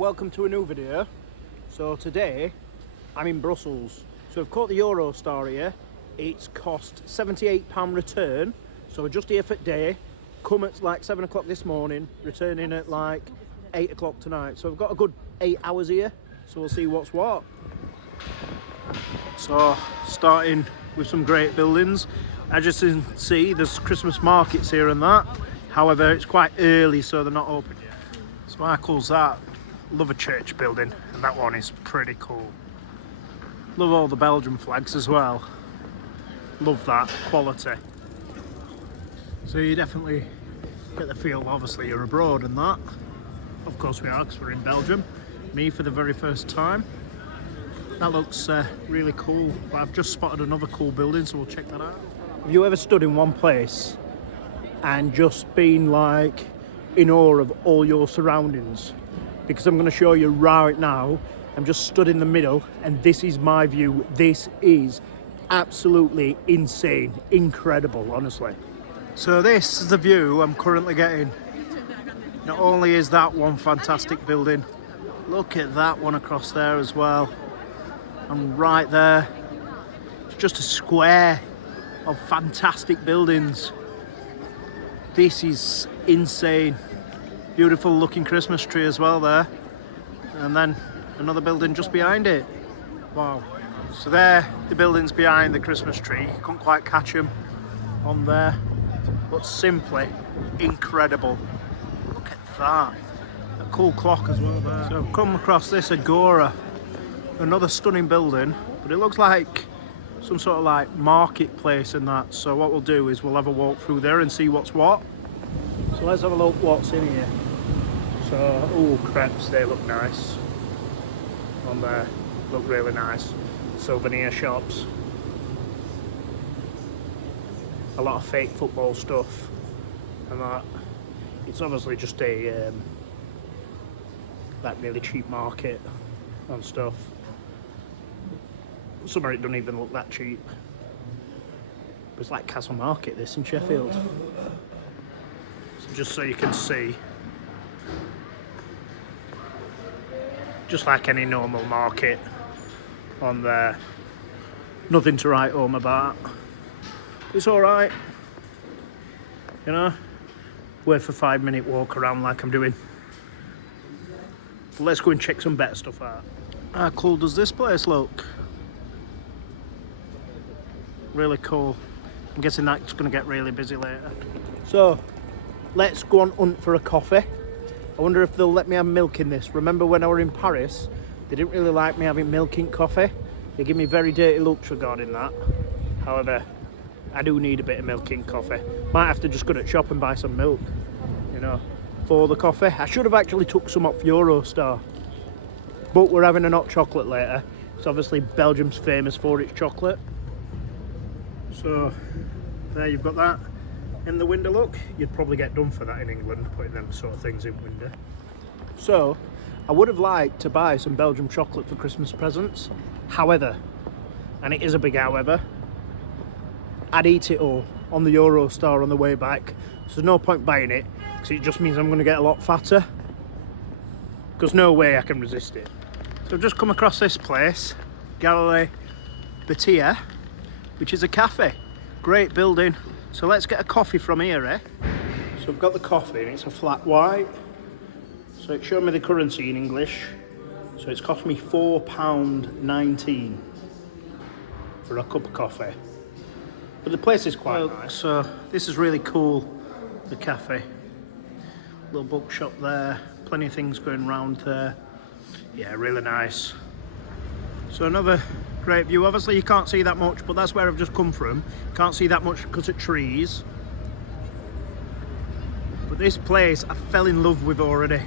welcome to a new video. So today I'm in Brussels. So I've caught the Eurostar here. It's cost £78 return, so we're just here for the day. Come at like 7 o'clock this morning, returning at like 8 o'clock tonight. So I've got a good 8 hours here, so we'll see what's what. So starting with some great buildings. As you can see, there's Christmas markets here and that. However, it's quite early, so they're not open yet. So how cool's that? Love a church building, and that one is pretty cool. Love all the Belgium flags as well. Love that quality. So you definitely get the feel, obviously you're abroad and that. Of course we are, because we're in Belgium. Me for the very first time. That looks really cool. But I've just spotted another cool building, so we'll check that out. Have you ever stood in one place and just been like in awe of all your surroundings? Because I'm going to show you right now. I'm just stood in the middle and this is my view. This is absolutely insane, incredible, honestly. So this is the view I'm currently getting. Not only is that one fantastic building, look at that one across there as well. And right there, it's just a square of fantastic buildings. This is insane. Beautiful looking Christmas tree as well there. And then another building just behind it. Wow. So there, the buildings behind the Christmas tree. You couldn't quite catch them on there. But simply incredible. Look at that. A cool clock as well there. So I've come across this Agora. Another stunning building. But it looks like some sort of like marketplace and that. So what we'll do is we'll have a walk through there and see what's what. So let's have a look what's in here. So, oh, crepes, they look nice. On there, look really nice. Souvenir shops. A lot of fake football stuff and that. It's obviously just a like really cheap market and stuff. Some of it doesn't even look that cheap. But it's like Castle Market, this in Sheffield. So just so you can see, just like any normal market on there. Nothing to write home about. It's alright. You know, worth a 5-minute walk around like I'm doing. So let's go and check some better stuff out. How cool does this place look? Really cool. I'm guessing that's going to get really busy later. So, let's go on hunt for a coffee. I wonder if they'll let me have milk in this. Remember when I were in Paris, they didn't really like me having milk in coffee. They give me very dirty looks regarding that. However, I do need a bit of milk in coffee. Might have to just go to the shop and buy some milk, you know, for the coffee. I should have actually took some off Eurostar. But we're having a hot chocolate later. It's obviously Belgium's famous for its chocolate. So, there you've got that. In the window look, you'd probably get done for that in England, putting them sort of things in window. So, I would have liked to buy some Belgium chocolate for Christmas presents. However, and it is a big however, I'd eat it all on the Eurostar on the way back. So there's no point buying it, because it just means I'm going to get a lot fatter. Because no way I can resist it. So I've just come across this place, Galerie Batia, which is a cafe. Great building. So let's get a coffee from here, eh? So I've got the coffee and it's a flat white. So it's showing me the currency in English. So it's cost me £4.19 for a cup of coffee. But the place is quite nice. So this is really cool, the cafe. Little bookshop there, plenty of things going round there. Yeah, really nice. So another great view. Obviously you can't see that much, but that's where I've just come from. Can't see that much because of trees. But this place I fell in love with already.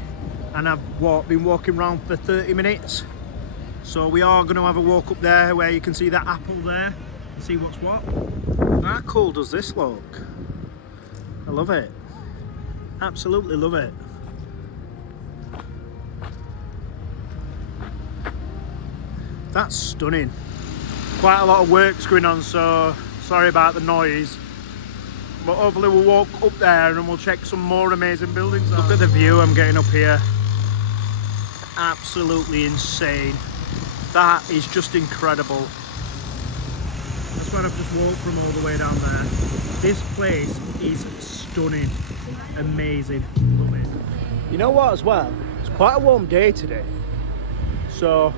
And I've been walking around for 30 minutes. So we are going to have a walk up there where you can see that apple there and see what's what. How cool does this look? I love it. Absolutely love it. That's stunning. Quite a lot of work's going on, so sorry about the noise. But hopefully we'll walk up there and we'll check some more amazing buildings out. Look at the view I'm getting up here. absolutely insane. That is just incredible. That's where I've just walked from all the way down there. This place is stunning, amazing, love it. You know what as well? It's quite a warm day today. So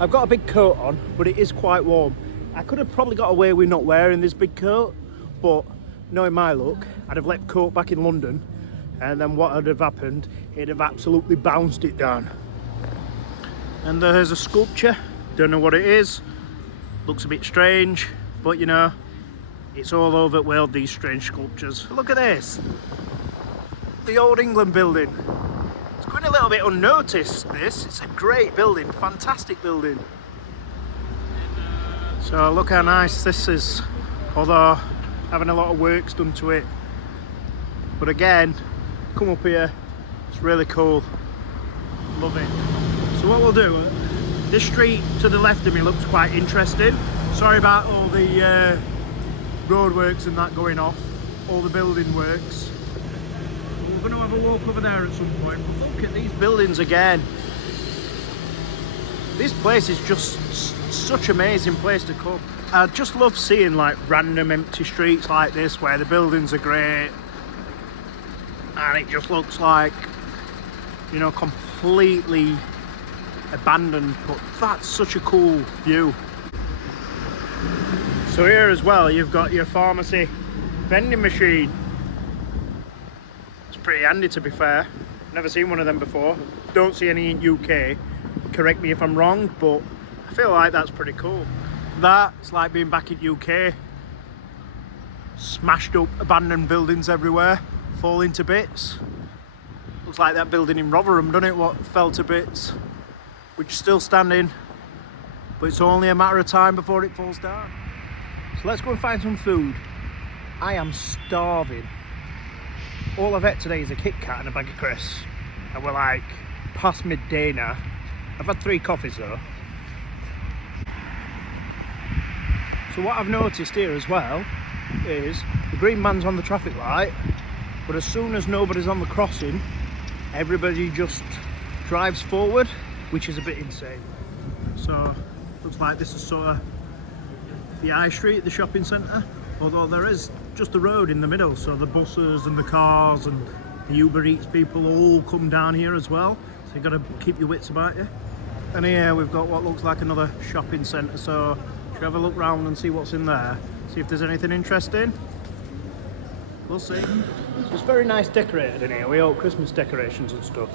I've got a big coat on, but it is quite warm. I could have probably got away with not wearing this big coat, but knowing my luck, I'd have left coat back in London, and then what would have happened, it'd have absolutely bounced it down. And there's a sculpture, don't know what it is, looks a bit strange, but you know, it's all over the world, these strange sculptures. Look at this, the Old England building. It's going a little bit unnoticed, this. It's a great building, fantastic building. So look how nice this is, although having a lot of work's done to it. But again, come up here, it's really cool, love it. So what we'll do, this street to the left of me looks quite interesting. Sorry about all the roadworks and that going off, all the building works. We're going to have a walk over there at some point. But look at these buildings again. This place is just such an amazing place to come. I just love seeing like random empty streets like this where the buildings are great and it just looks like, you know, completely abandoned, but that's such a cool view. So here as well you've got your pharmacy vending machine. It's pretty handy, to be fair. Never seen one of them before. Don't see any in UK. Correct me if I'm wrong, but I feel like that's pretty cool. That's like being back in UK. Smashed up abandoned buildings everywhere, falling to bits. Looks like that building in Rotherham, doesn't it, what fell to bits, which is still standing, but it's only a matter of time before it falls down. So let's go and find some food. I am starving. All I've ate today is a Kit Kat and a bag of crisps, and we're like past midday now. I've had 3 coffees though. So what I've noticed here as well is the green man's on the traffic light, but as soon as nobody's on the crossing, everybody just drives forward, which is a bit insane. So looks like this is sort of the high street, the shopping centre, although there is just the road in the middle, so the buses and the cars and the Uber Eats people all come down here as well, so you've got to keep your wits about you. And here we've got what looks like another shopping centre, so should we have a look round and see what's in there, see if there's anything interesting? We'll see. So it's very nice decorated in here, we all Christmas decorations and stuff,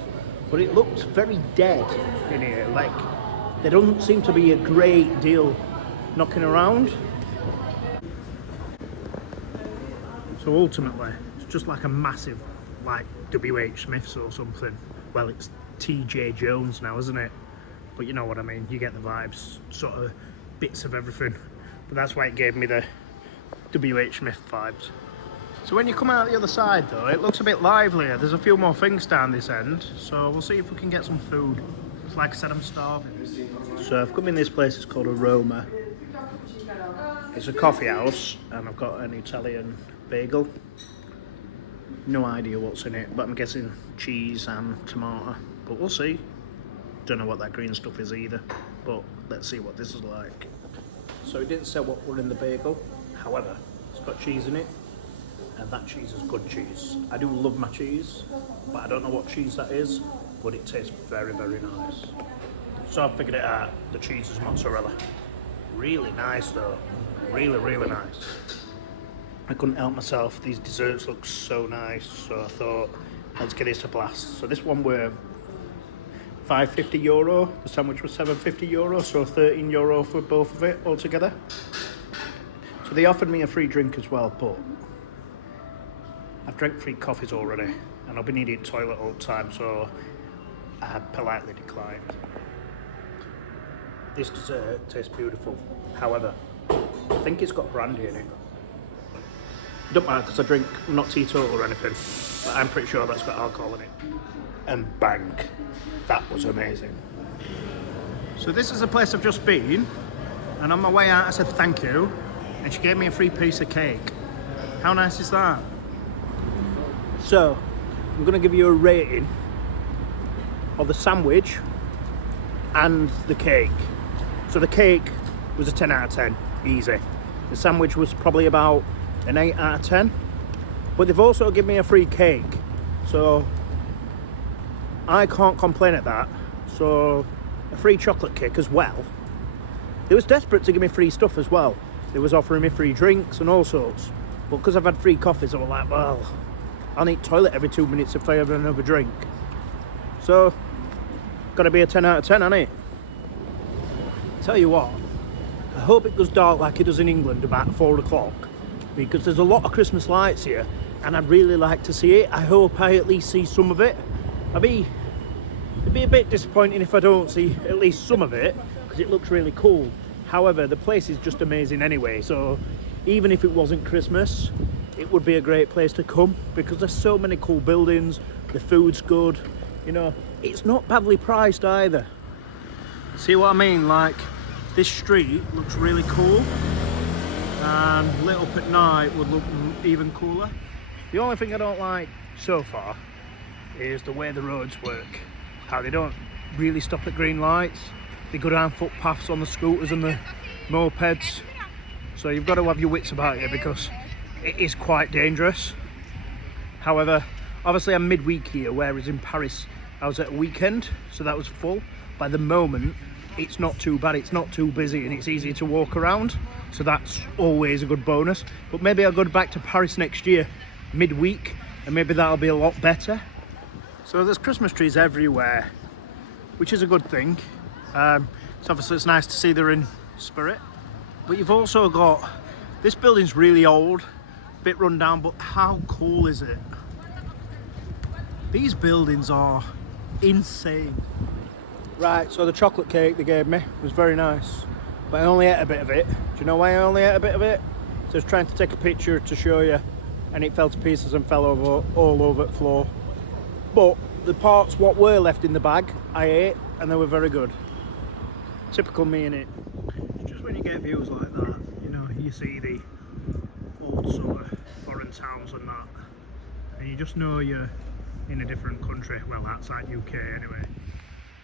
but it looks very dead in here, like there doesn't seem to be a great deal knocking around. So ultimately, it's just like a massive, like WH Smith's or something. Well, it's TJ Jones now, isn't it? But you know what I mean, you get the vibes, sort of bits of everything. But that's why it gave me the WH Smith vibes. So when you come out the other side though, it looks a bit livelier. There's a few more things down this end, so we'll see if we can get some food. Like I said, I'm starving. So I've come in this place, it's called Aroma. It's a coffee house, and I've got an Italian bagel. No idea what's in it, but I'm guessing cheese and tomato. But we'll see. Don't know what that green stuff is either, but let's see what this is like. So it didn't say what were in the bagel. However, it's got cheese in it, and that cheese is good cheese. I do love my cheese, but I don't know what cheese that is, but it tastes very, very nice. So I've figured it out. The cheese is mozzarella. Really nice though. Really, really nice. I couldn't help myself. These desserts look so nice, so I thought, let's get this a blast. So this one were €5.50. The sandwich was €7.50, so €13 for both of it altogether. So they offered me a free drink as well, but I've drank 3 coffees already, and I'll be needing toilet all the time, so I politely declined. This dessert tastes beautiful. However, I think it's got brandy in it. Don't matter because I'm not teetotal or anything, but I'm pretty sure that's got alcohol in it. And bang, that was amazing. So this is the place I've just been, and on my way out I said thank you, and she gave me a free piece of cake. How nice is that? So, I'm going to give you a rating of the sandwich and the cake. So the cake was a 10 out of 10, easy. The sandwich was probably about an 8 out of 10. But they've also given me a free cake, so I can't complain at that. So a free chocolate cake as well. They was desperate to give me free stuff as well. They was offering me free drinks and all sorts. But because I've had free coffees, I was like, well, I'll need toilet every 2 minutes if I have another drink. So, gotta be a 10 out of 10, hasn't it? Tell you what, I hope it goes dark like it does in England about 4 o'clock, because there's a lot of Christmas lights here and I'd really like to see it. I hope I at least see some of it. It'd be a bit disappointing if I don't see at least some of it, because it looks really cool. However, the place is just amazing anyway, so even if it wasn't Christmas, it would be a great place to come, because there's so many cool buildings, the food's good, you know, it's not badly priced either. See what I mean? Like, this street looks really cool, and lit up at night would look even cooler. The only thing I don't like so far is the way the roads work, how they don't really stop at green lights. They go down footpaths on the scooters and the mopeds, so you've got to have your wits about you, because it is quite dangerous. However, obviously I'm midweek here, whereas in Paris I was at a weekend, so that was full. By the moment, it's not too bad, it's not too busy, and it's easy to walk around, so that's always a good bonus. But maybe I'll go back to Paris next year midweek, and maybe that'll be a lot better. So there's Christmas trees everywhere, which is a good thing. So obviously it's nice to see they're in spirit. But you've also got, this building's really old, a bit run down, but how cool is it? These buildings are insane. Right, so the chocolate cake they gave me was very nice, but I only ate a bit of it. Do you know why I only ate a bit of it? So I was trying to take a picture to show you, and it fell to pieces and fell over all over the floor. But the parts what were left in the bag, I ate, and they were very good. Typical me, innit? It's just when you get views like that, you know, you see the old sort of foreign towns and that, and you just know you're in a different country, well, outside UK anyway.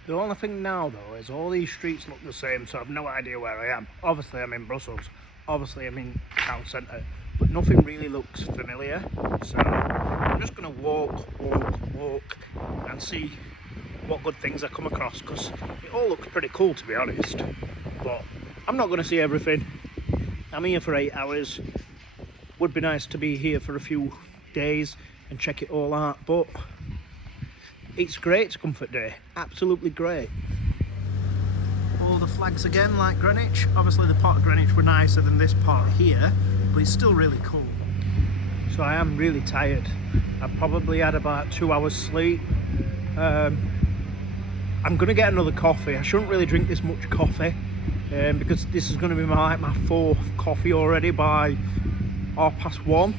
The only thing now though is all these streets look the same, so I've no idea where I am. Obviously I'm in Brussels, obviously I'm in town centre, but nothing really looks familiar, so I'm just going to walk and see what good things I come across, because it all looks pretty cool, to be honest. But I'm not going to see everything. I'm here for 8 hours. Would be nice to be here for a few days and check it all out, but it's great. It's comfort day, absolutely great. All the flags again, like Greenwich. Obviously the part of Greenwich were nicer than this part here, but it's still really cool. So I am really tired. I've probably had about 2 hours sleep. I'm gonna get another coffee. I shouldn't really drink this much coffee, because this is gonna be my 4th coffee already by 1:30.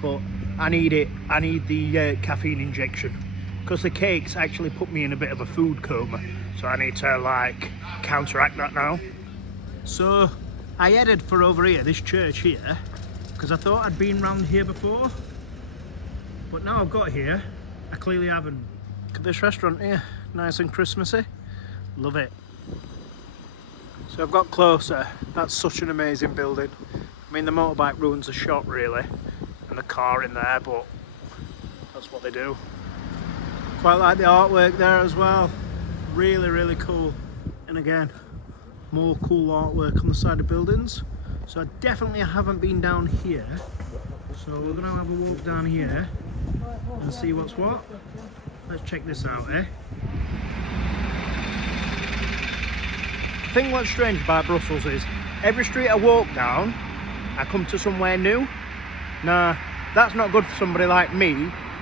But I need it. I need the caffeine injection, because the cakes actually put me in a bit of a food coma, so I need to like counteract that now. So I headed for over here, this church here, because I thought I'd been round here before, but now I've got here, I clearly haven't. Look at this restaurant here, nice and Christmassy, love it. So I've got closer. That's such an amazing building. I mean, the motorbike ruins a shot really, and the car in there, but that's what they do. Quite like the artwork there as well, really, really cool. And again, more cool artwork on the side of buildings. So I definitely haven't been down here, so we're gonna have a walk down here and see what's what. Let's check this out, eh? The thing what's strange about Brussels is every street I walk down, I come to somewhere new. Now, that's not good for somebody like me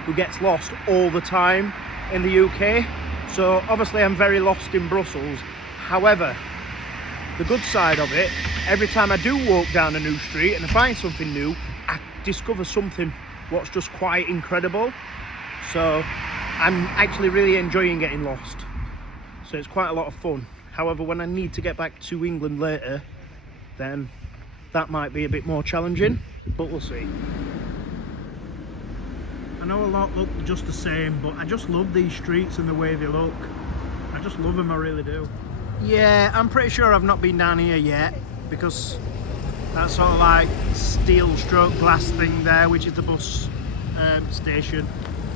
who gets lost all the time in the UK. So obviously I'm very lost in Brussels. However, the good side of it, every time I do walk down a new street and I find something new, I discover something what's just quite incredible. So I'm actually really enjoying getting lost. So it's quite a lot of fun. However, when I need to get back to England later, then that might be a bit more challenging, but we'll see. I know a lot look just the same, but I just love these streets and the way they look. I just love them, I really do. Yeah, I'm pretty sure I've not been down here yet, because that sort of like steel stroke glass thing there, which is the bus station,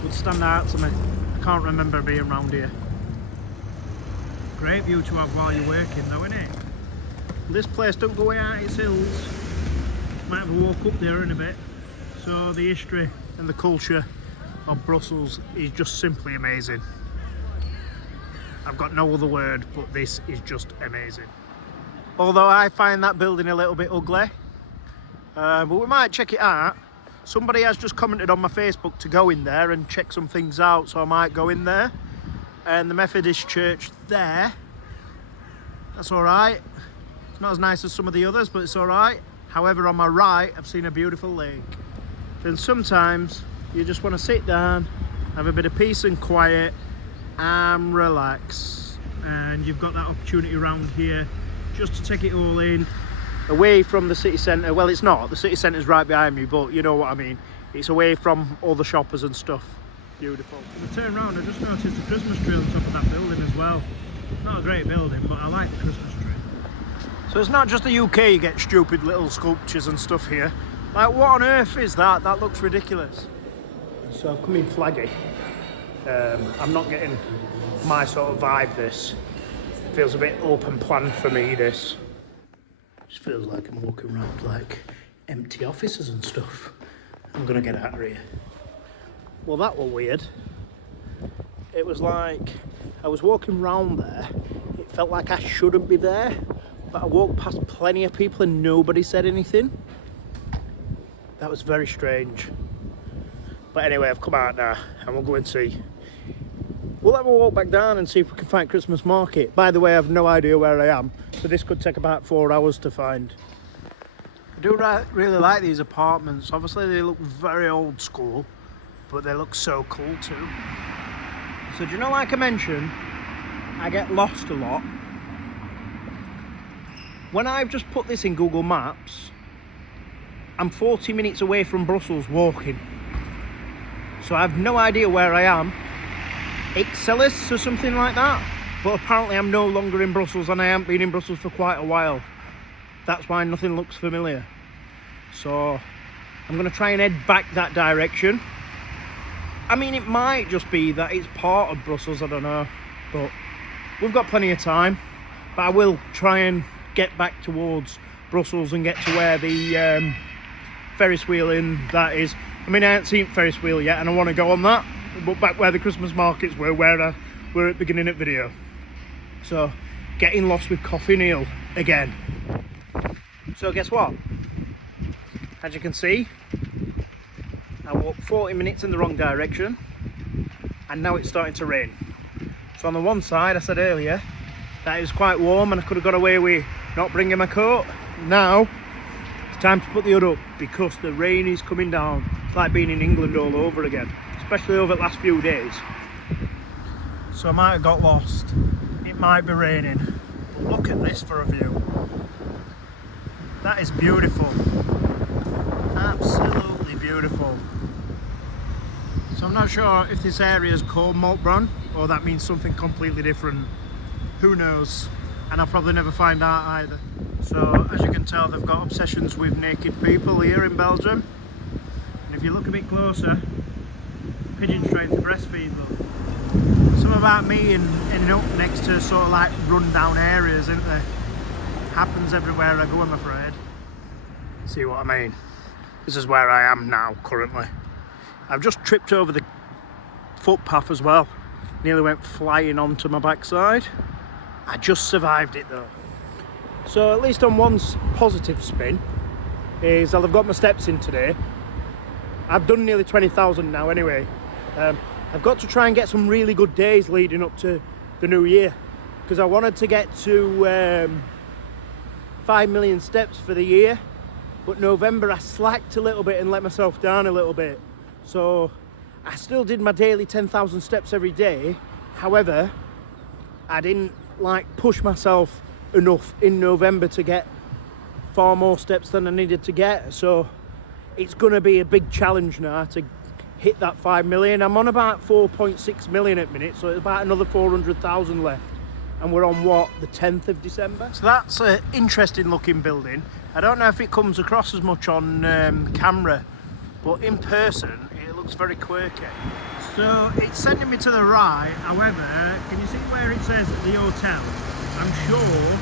would stand out to me. I can't remember being around here. Great view to have while you're working though, isn't it? This place don't go way out its hills. Might have a walk up there in a bit. So the history and the culture of Brussels is just simply amazing. I've got no other word, but this is just amazing. Although I find that building a little bit ugly, but we might check it out. Somebody has just commented on my Facebook to go in there and check some things out, so I might go in there. And the Methodist church there, that's all right. It's not as nice as some of the others, but it's all right. However, on my right, I've seen a beautiful lake. Then sometimes you just want to sit down, have a bit of peace and quiet, and relax. And you've got that opportunity around here just to take it all in, away from the city centre. Well, it's not, the city centre's right behind me, but you know what I mean. It's away from all the shoppers and stuff. Beautiful. As I turn around, I just noticed the Christmas tree on top of that building as well. Not a great building, but I like the Christmas tree. So it's not just the UK you get stupid little sculptures and stuff here. Like, what on earth is that? That looks ridiculous. So I've come in flaggy. I'm not getting my sort of vibe, this. Feels a bit open plan for me, this. Just feels like I'm walking around like empty offices and stuff. I'm gonna get out of here. Well, that was weird. It was like I was walking round there. It felt like I shouldn't be there, but I walked past plenty of people and nobody said anything. That was very strange. But anyway, I've come out now and we'll go and see. We'll have a walk back down and see if we can find Christmas market. By the way, I have no idea where I am, so this could take about 4 hours to find. I do really like these apartments. Obviously they look very old school, but they look so cool too. So do you know, like I mentioned, I get lost a lot. When I've just put this in Google Maps, I'm 40 minutes away from Brussels walking. So I have no idea where I am. Ixelles or something like that. But apparently I'm no longer in Brussels, and I haven't been in Brussels for quite a while. That's why nothing looks familiar. So I'm going to try and head back that direction. I mean, it might just be that it's part of Brussels, I don't know. But we've got plenty of time. But I will try and get back towards Brussels and get to where the Ferris wheel in that is. I mean, I haven't seen Ferris wheel yet and I want to go on that. But back where the Christmas markets were, where I were at the beginning of the video. So, getting lost with Coffee Neil again. So guess what? As you can see, I walked 40 minutes in the wrong direction and now it's starting to rain. So on the one side, I said earlier that it was quite warm and I could have got away with not bringing my coat. Now it's time to put the hood up because the rain is coming down. It's like being in England all over again, especially over the last few days. So I might have got lost. It might be raining, but look at this for a view. That is beautiful. Absolutely beautiful. So I'm not sure if this area is called Maltbrun or that means something completely different. Who knows? And I'll probably never find out either. So as you can tell, they've got obsessions with naked people here in Belgium. And if you look a bit closer, pigeons trying to breastfeed them. Something about me and ending up next to sort of like run down areas, isn't there? Happens everywhere I go, I'm afraid. See what I mean? This is where I am now, currently. I've just tripped over the footpath as well. Nearly went flying onto my backside. I just survived it though. So at least on one positive spin is I've got my steps in today. I've done nearly 20,000 now anyway. I've got to try and get some really good days leading up to the new year because I wanted to get to 5 million steps for the year, but November I slacked a little bit and let myself down a little bit. So I still did my daily 10,000 steps every day. However, I didn't like push myself enough in November to get far more steps than I needed to get. So it's going to be a big challenge now to hit that 5 million. I'm on about 4.6 million at minute, so it's about another 400,000 left. and we're on what, the 10th of December? So that's an interesting looking building. I don't know if it comes across as much on camera, but in person it looks very quirky. So it's sending me to the right, however, can you see where it says the hotel? I'm sure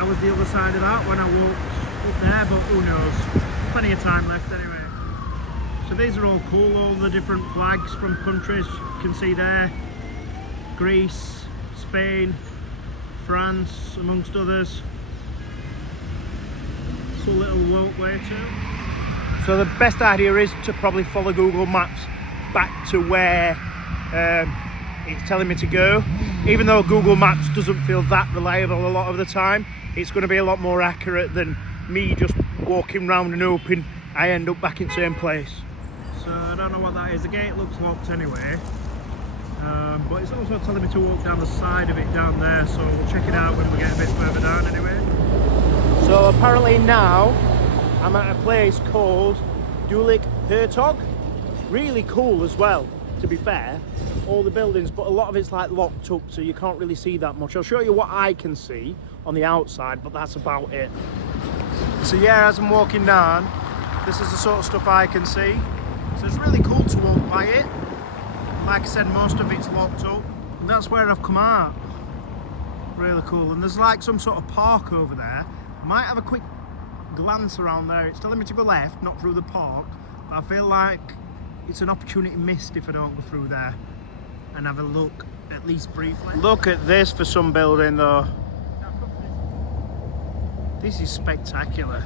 I was the other side of that when I walked up there, but who knows? Plenty of time left anyway. So these are all cool, all the different flags from countries you can see there. Greece, Spain, France, amongst others. Cool little walkway too. So the best idea is to probably follow Google Maps back to where it's telling me to go. Even though Google Maps doesn't feel that reliable a lot of the time, it's going to be a lot more accurate than me just walking round and hoping I end up back in the same place. So I don't know what that is. The gate looks locked anyway, but it's also telling me to walk down the side of it down there, so we'll check it out when we get a bit further down anyway. So apparently now I'm at a place called Dulik Hertog. Really cool as well, to be fair, all the buildings, but a lot of it's like locked up, so you can't really see that much. I'll show you what I can see on the outside, but that's about it. So yeah, as I'm walking down, this is the sort of stuff I can see. So it's really cool to walk by it. Like I said, most of it's locked up, and that's where I've come out. Really cool. And there's like some sort of park over there. I might have a quick glance around there. It's telling me to go left, not through the park, but I feel like it's an opportunity missed if I don't go through there and have a look, at least briefly. Look at this for some building though. This is spectacular.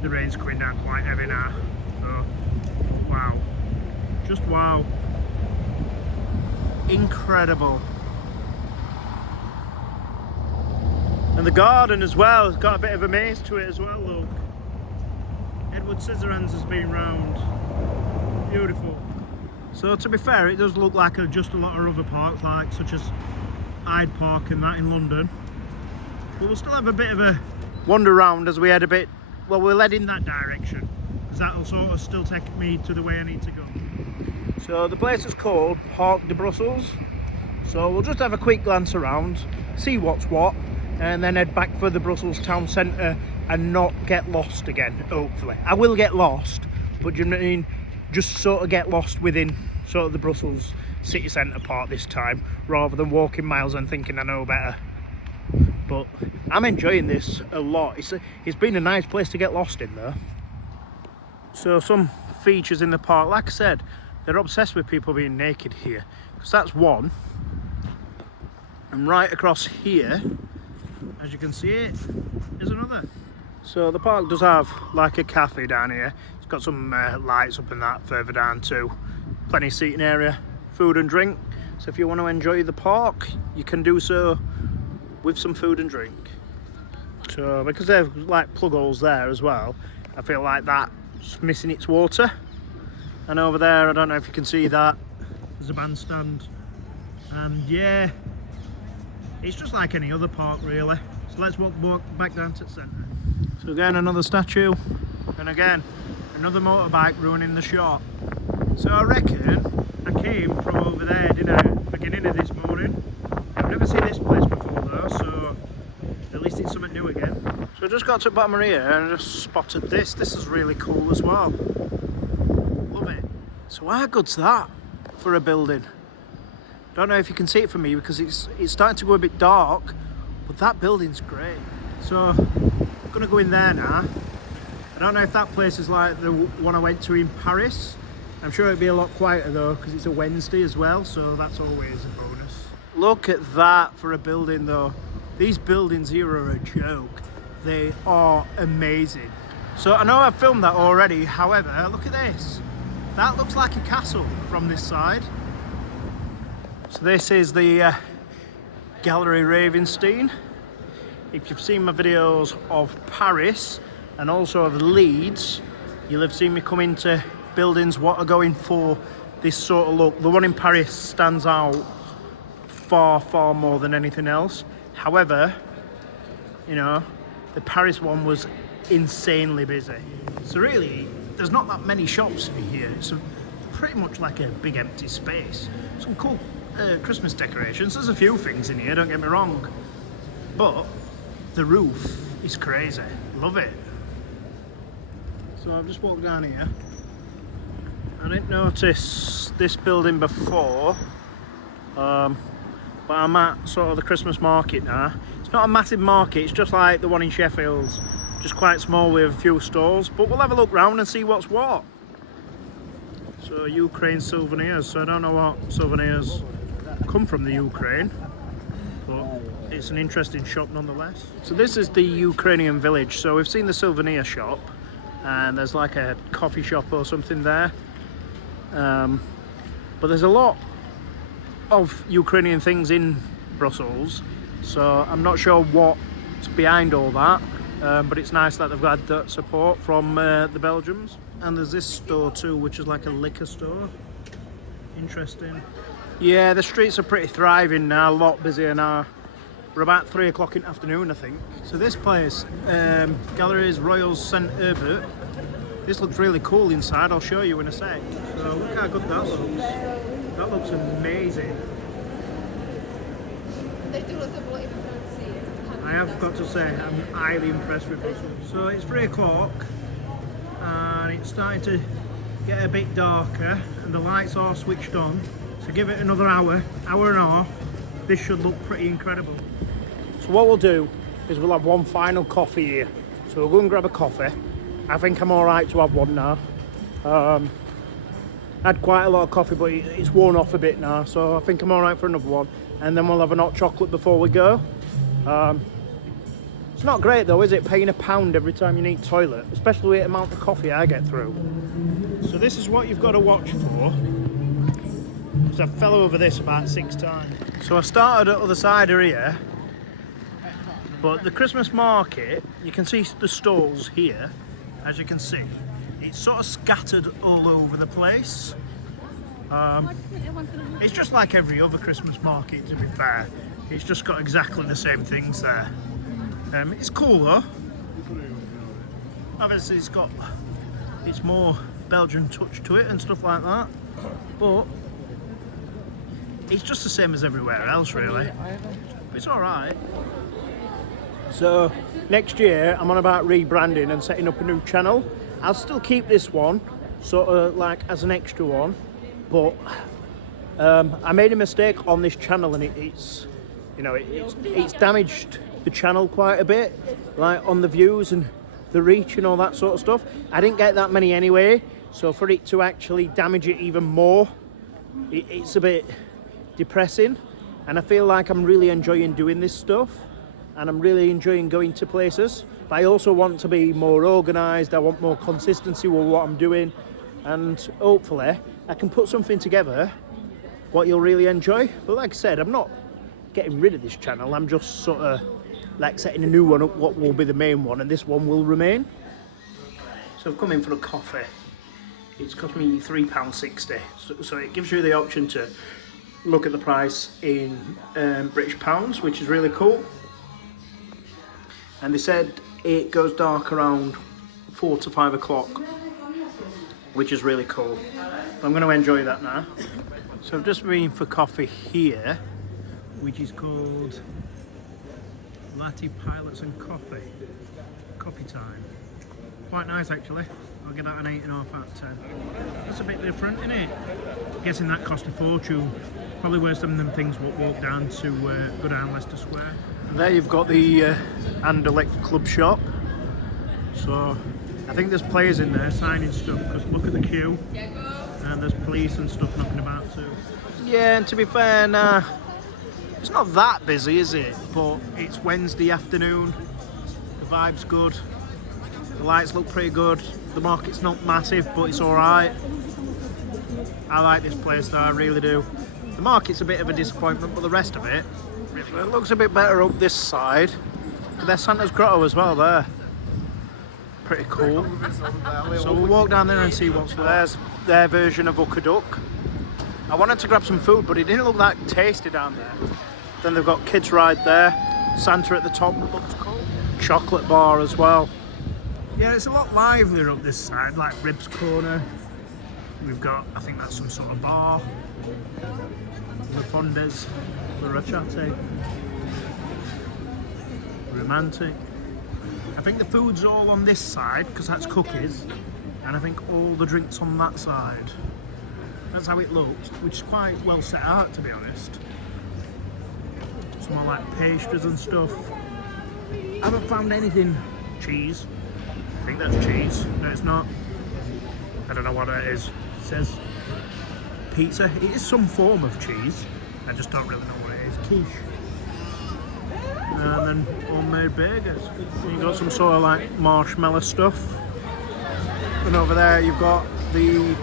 The rain's coming down quite heavy now, so wow, just wow, incredible. And the garden as well, it's got a bit of a maze to it as well, look. Edward Scissorhands has been round, beautiful. So to be fair, it does look like just a lot of other parks, like such as Hyde Park and that in London. But we'll still have a bit of a wander around as we head a bit. Well, we'll head in that direction, because that'll sort of still take me to the way I need to go. So the place is called Parc de Brussels. So we'll just have a quick glance around, see what's what, and then head back for the Brussels town centre and not get lost again, hopefully. I will get lost, but you know what I mean? Just sort of get lost within sort of the Brussels city centre part this time, rather than walking miles and thinking I know better. But I'm enjoying this a lot. It's been a nice place to get lost in though. So some features in the park, like I said, they're obsessed with people being naked here, because that's one. And right across here, as you can see it, is another. So the park does have like a cafe down here. It's got some lights up and that further down too. Plenty of seating area, food and drink. So if you want to enjoy the park, you can do so with some food and drink. So because there's like plug holes there as well, I feel like that's missing its water. And over there, I don't know if you can see that, there's a bandstand. And yeah, it's just like any other park really. So let's walk back down to the centre. So again, another statue, and again, another motorbike ruining the shot. So I reckon I came from over there, didn't I, at the beginning of this morning. I've never seen this place before though, so at least it's something new again. So I just got to the bottom of here and I just spotted this. This is really cool as well. Love it. So how good's that for a building? Don't know if you can see it from me because it's starting to go a bit dark, but that building's great. So I'm gonna go in there now. I don't know if that place is like the one I went to in Paris. I'm sure it'd be a lot quieter though, because it's a Wednesday as well, so that's always a bonus. Look at that for a building though. These buildings here are a joke. They are amazing. So I know I've filmed that already, however, look at this. That looks like a castle from this side. So this is the Gallery Ravenstein. If you've seen my videos of Paris and also of Leeds, you'll have seen me come into buildings what are going for this sort of look. The one in Paris stands out far more than anything else. However, you know, the Paris one was insanely busy. So really, there's not that many shops in here. It's pretty much like a big empty space. Some cool Christmas decorations. There's a few things in here, don't get me wrong. But the roof is crazy. Love it. So I've just walked down here. I didn't notice this building before. But I'm at sort of the Christmas market now. It's not a massive market, it's just like the one in Sheffield. Just quite small with a few stores. But we'll have a look round and see what's what. So Ukraine souvenirs. So I don't know what souvenirs come from the Ukraine. But it's an interesting shop nonetheless. So this is the Ukrainian village. So we've seen the souvenir shop. And there's like a coffee shop or something there. But there's a lot of Ukrainian things in Brussels, so I'm not sure what's behind all that, but it's nice that they've got that support from the Belgians. And there's this store too, which is like a liquor store. Interesting. Yeah, the streets are pretty thriving now, a lot busier now. We're about 3 o'clock in the afternoon, I think. So this place, Galeries Royal Saint Herbert, this looks really cool inside. I'll show you in a sec. So look how good that looks. That looks amazing. I have got to say, I'm highly impressed with this one. So it's 3 o'clock and it's starting to get a bit darker and the lights are switched on. So give it another hour and a half. This should look pretty incredible. So what we'll do is we'll have one final coffee here. So we'll go and grab a coffee. I think I'm alright to have one now. I had quite a lot of coffee, but it's worn off a bit now, so I think I'm alright for another one. And then we'll have a hot chocolate before we go. It's not great though, is it? Paying £1 every time you need toilet, especially with the amount of coffee I get through. So this is what you've got to watch for, because I fell over this about 6 times. So I started at the other side of here, but the Christmas market, you can see the stalls here. As you can see, it's sort of scattered all over the place. It's just like every other Christmas market, to be fair. It's just got exactly the same things there. It's cool though. Obviously it's more Belgian touch to it and stuff like that. But it's just the same as everywhere else really. But it's alright. So next year I'm on about rebranding and setting up a new channel. I'll still keep this one sort of like as an extra one, but I made a mistake on this channel and it's damaged the channel quite a bit, like on the views and the reach and all that sort of stuff. I didn't get that many anyway, so for it to actually damage it even more, it's a bit depressing. And I feel like I'm really enjoying doing this stuff. And I'm really enjoying going to places, but I also want to be more organised. I want more consistency with what I'm doing, and hopefully I can put something together what you'll really enjoy. But like I said, I'm not getting rid of this channel, I'm just sort of like setting a new one up, what will be the main one, and this one will remain. So I've come in for a coffee. It's cost me £3.60, so it gives you the option to look at the price in British pounds, which is really cool. And they said it goes dark around 4 to 5 o'clock, which is really cool. I'm going to enjoy that now. So I've just been for coffee here, which is called Latte Pilots and Coffee Time. Quite nice actually. I'll give that an 8.5 out of 10. That's a bit different, isn't it? Guessing that cost a fortune. Probably worse than them things what walk down to go down Leicester Square. And there you've got the Anderlecht club shop. So I think there's players in there signing stuff, because look at the queue. And there's police and stuff knocking about too. Yeah, and to be fair, nah, it's not that busy, is it? But it's Wednesday afternoon. The vibe's good. The lights look pretty good. The market's not massive, but it's alright. I like this place though, I really do. The market's a bit of a disappointment, but the rest of it, it looks a bit better up this side. But there's Santa's Grotto as well there. Pretty cool. So we'll walk down there and see what's there. There's their version of Uka Duck. I wanted to grab some food, but it didn't look that tasty down there. Then they've got kids ride there. Santa at the top looks cool. Chocolate bar as well. Yeah, it's a lot livelier up this side, like Ribs Corner. We've got, I think that's some sort of bar. The fondes, barachate, romantic. I think the food's all on this side because that's cookies, and I think all the drinks on that side. That's how it looks, which is quite well set out, to be honest. Some more like pastries and stuff. I haven't found anything. Cheese. I think that's cheese. No, it's not. I don't know what it is. It says pizza. It is some form of cheese. I just don't really know what it is. Quiche. And then homemade burgers. You got some sort of like marshmallow stuff. And over there you've got the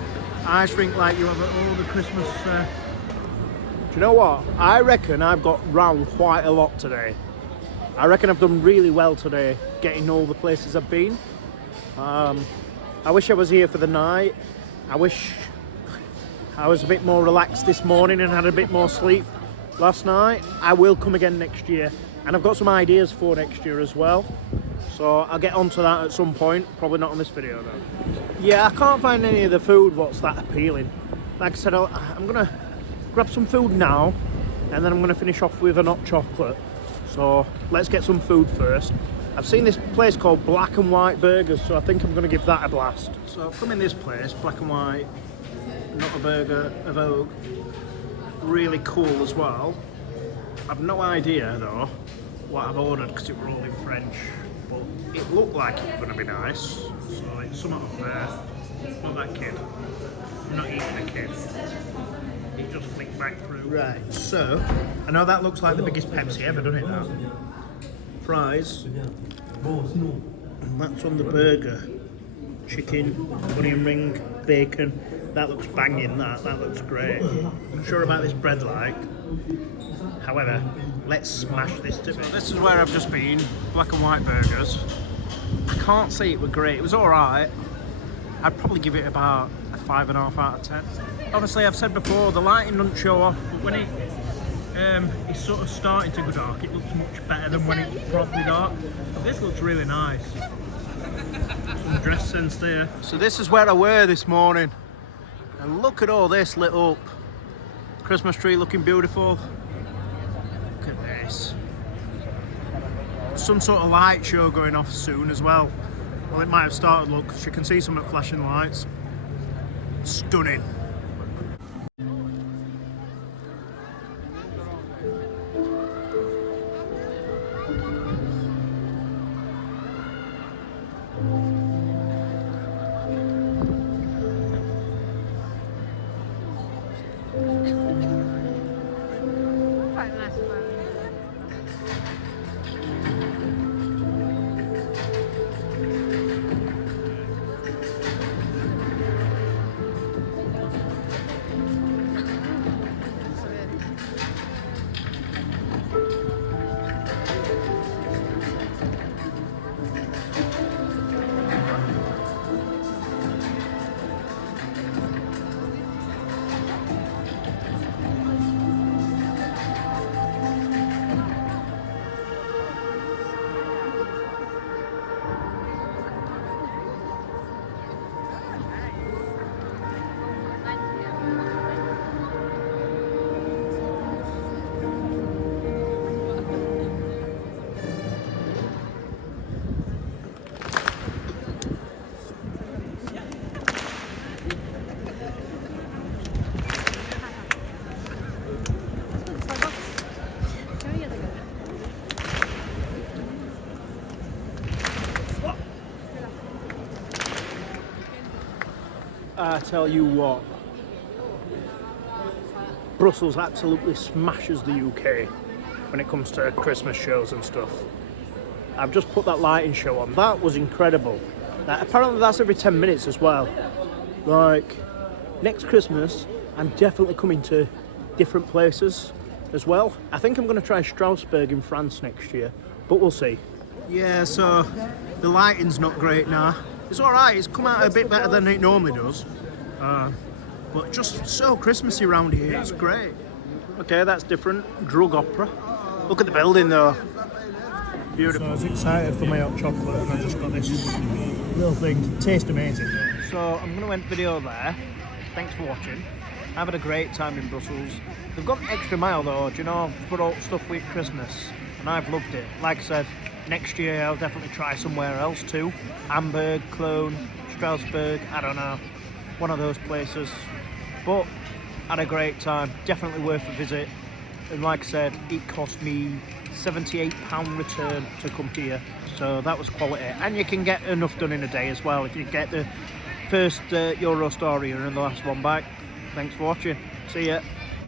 ice rink like you have at all the Christmas. Do you know what? I reckon I've got round quite a lot today. I reckon I've done really well today getting all the places I've been. I wish I was here for the night. I wish I was a bit more relaxed this morning and had a bit more sleep last night. I will come again next year, and I've got some ideas for next year as well. So I'll get onto that at some point, probably not on this video though. Yeah, I can't find any of the food what's that appealing. Like I said, I'm gonna grab some food now, and then I'm gonna finish off with an hot chocolate. So let's get some food first. I've seen this place called Black and White Burgers, so I think I'm gonna give that a blast. So I've come in this place, Black and White, not a burger, a Vogue. Really cool as well. I've no idea though what I've ordered because it were all in French, but it looked like it was gonna be nice. So it's something up there. Not that kid. I'm not eating a kid. It just flicked back through. Right, so I know that looks like the biggest Pepsi ever, doesn't it now? Fries. And that's on the burger. Chicken, onion ring, bacon. That looks banging, that looks great. I'm not sure about this bread like. However, let's smash this to bits. This is where I've just been, Black and White Burgers. I can't say it were great, it was alright. I'd probably give it about a 5.5 out of 10. Obviously, I've said before, the lighting doesn't show off, but when it's sort of starting to go dark, it looks much better than when it's properly dark. This looks really nice. Some dress sense there. So this is where I were this morning. And look at all this lit up. Christmas tree looking beautiful. Look at this. Some sort of light show going off soon as well. Well, it might have started, look, because you can see some flashing lights. Stunning. I tell you what, Brussels absolutely smashes the UK when it comes to Christmas shows and stuff. I've just put that lighting show on. That was incredible. Apparently that's every 10 minutes as well. Like, next Christmas, I'm definitely coming to different places as well. I think I'm going to try Strasbourg in France next year, but we'll see. Yeah, so the lighting's not great now. It's alright, it's come out a bit better than it normally does. But just so Christmassy around here, it's great. Okay, that's different. Drug opera. Look at the building though. Beautiful. So I was excited for my hot chocolate and I just got this little thing. Tastes amazing. So I'm going to end the video there. Thanks for watching. I've had a great time in Brussels. They've gone an extra mile though, do you know, for all stuff with Christmas, and I've loved it. Like I said, next year I'll definitely try somewhere else too. Hamburg, Cologne, Strasbourg, I don't know, one of those places. But had a great time, definitely worth a visit. And like I said, it cost me £78 return to come here, so that was quality. And you can get enough done in a day as well if you get the first Euro story and the last one back. Thanks for watching. See ya.